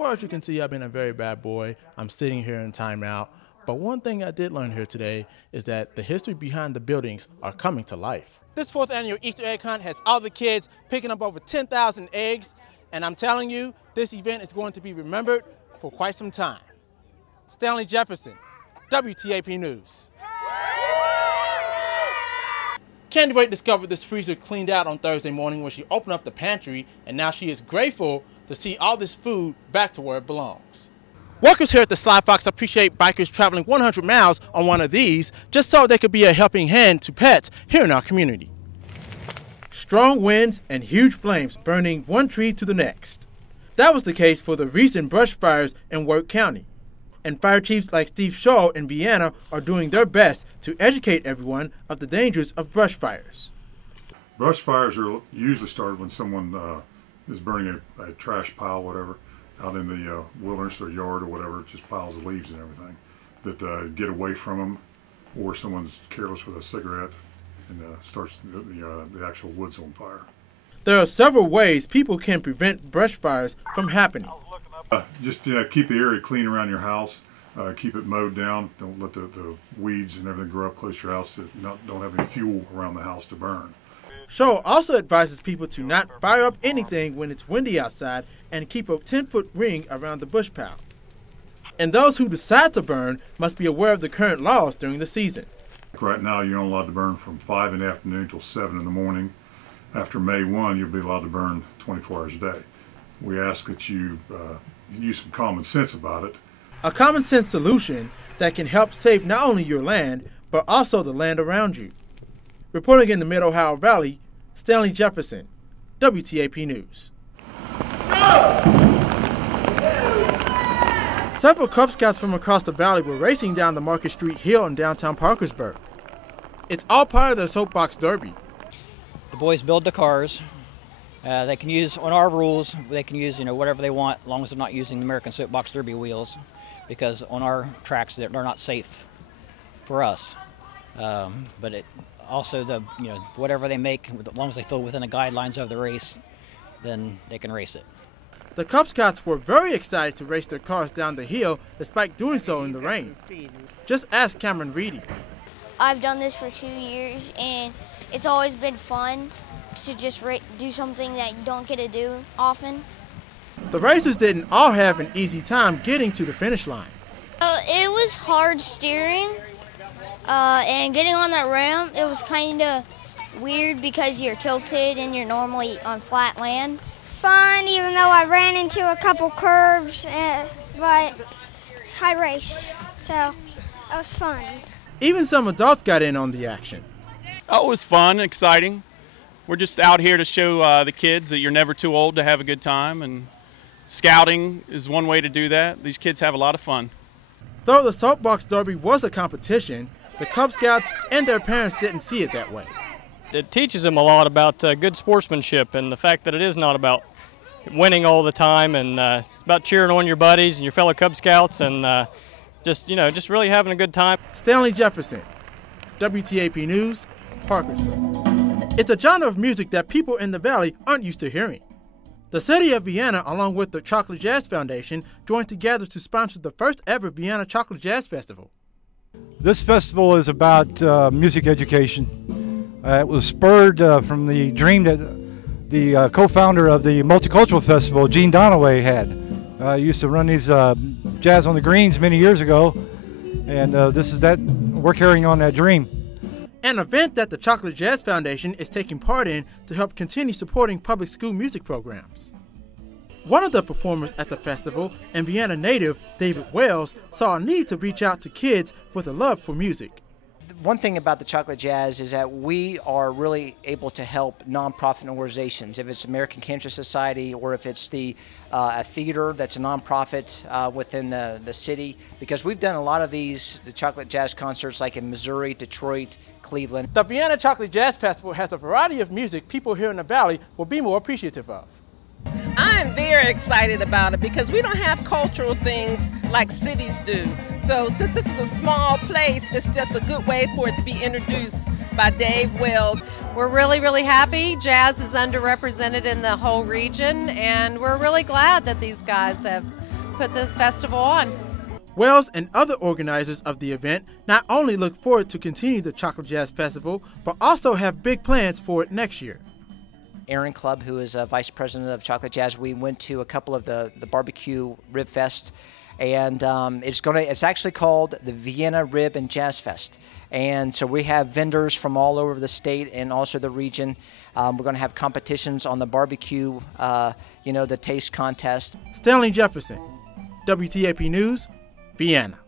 Well, as you can see, I've been a very bad boy. I'm sitting here in timeout. But one thing I did learn here today is that the history behind the buildings are coming to life. This 4th annual Easter egg hunt has all the kids picking up over 10,000 eggs. And I'm telling you, this event is going to be remembered for quite some time. Stanley, Jefferson, WTAP News. Candy Wait discovered this freezer cleaned out on Thursday morning when she opened up the pantry, and now she is grateful to see all this food back to where it belongs. Workers here at the Sly Fox appreciate bikers traveling 100 miles on one of these just so they could be a helping hand to pets here in our community. Strong winds and huge flames burning one tree to the next. That was the case for the recent brush fires in Worth County. And fire chiefs like Steve Shaw in Vienna are doing their best to educate everyone of the dangers of brush fires. Brush fires are usually started when someone is burning a trash pile, whatever, out in the wilderness or yard or whatever, just piles of leaves and everything, that get away from them, or someone's careless with a cigarette and starts the actual woods on fire. There are several ways people can prevent brush fires from happening. Just keep the area clean around your house. Keep it mowed down. Don't let the weeds and everything grow up close to your house. Don't have any fuel around the house to burn. Shaw also advises people to not fire up anything when it's windy outside and keep a 10-foot ring around the bush pile. And those who decide to burn must be aware of the current laws during the season. Right now, you're only allowed to burn from 5 in the afternoon till 7 in the morning. After May 1, you'll be allowed to burn 24 hours a day. We ask that you use some common sense about it. A common sense solution that can help save not only your land, but also the land around you. Reporting in the Mid-Ohio Valley, Stanley, Jefferson, WTAP News. Several Cub Scouts from across the valley were racing down the Market Street Hill in downtown Parkersburg. It's all part of the Soapbox Derby. The boys build the cars. They can use, on our rules, they can use whatever they want, as long as they're not using the American Soapbox Derby wheels, because on our tracks they're not safe for us. But it also whatever they make, as long as they fall within the guidelines of the race, then they can race it. The Cub Scouts were very excited to race their cars down the hill, despite doing so in the rain. Just ask Cameron Reedy. I've done this for 2 years, and it's always been fun to just do something that you don't get to do often. The racers didn't all have an easy time getting to the finish line. It was hard steering, and getting on that ramp, it was kind of weird because you're tilted and you're normally on flat land. Fun, even though I ran into a couple curves, but I raced, so that was fun. Even some adults got in on the action. Oh, it was fun, exciting. We're just out here to show the kids that you're never too old to have a good time, and scouting is one way to do that. These kids have a lot of fun. Though the Soapbox Derby was a competition, the Cub Scouts and their parents didn't see it that way. It teaches them a lot about good sportsmanship and the fact that it is not about winning all the time, and it's about cheering on your buddies and your fellow Cub Scouts, and just really having a good time. Stanley, Jefferson, WTAP News, Parkersburg. It's a genre of music that people in the valley aren't used to hearing. The city of Vienna, along with the Chocolate Jazz Foundation, joined together to sponsor the first ever Vienna Chocolate Jazz Festival. This festival is about music education. It was spurred from the dream that the co-founder of the Multicultural Festival, Gene Donaway, had. He used to run these Jazz on the Greens many years ago, and we're carrying on that dream. An event that the Chocolate Jazz Foundation is taking part in to help continue supporting public school music programs. One of the performers at the festival, and Vienna native David Wells, saw a need to reach out to kids with a love for music. One thing about the Chocolate Jazz is that we are really able to help nonprofit organizations, if it's American Cancer Society or if it's a theater that's a nonprofit within the city, because we've done a lot of the Chocolate Jazz concerts like in Missouri, Detroit, Cleveland. The Vienna Chocolate Jazz Festival has a variety of music people here in the valley will be more appreciative of. I'm very excited about it because we don't have cultural things like cities do. So since this is a small place, it's just a good way for it to be introduced by Dave Wells. We're really, really happy. Jazz is underrepresented in the whole region, and we're really glad that these guys have put this festival on. Wells and other organizers of the event not only look forward to continue the Chocolate Jazz Festival, but also have big plans for it next year. Aaron Clubb, who is a vice president of Chocolate Jazz, we went to a couple of the barbecue rib fests, and it's actually called the Vienna Rib and Jazz Fest. And so we have vendors from all over the state and also the region. We're going to have competitions on the barbecue, the taste contest. Stanley Jefferson, WTAP News, Vienna.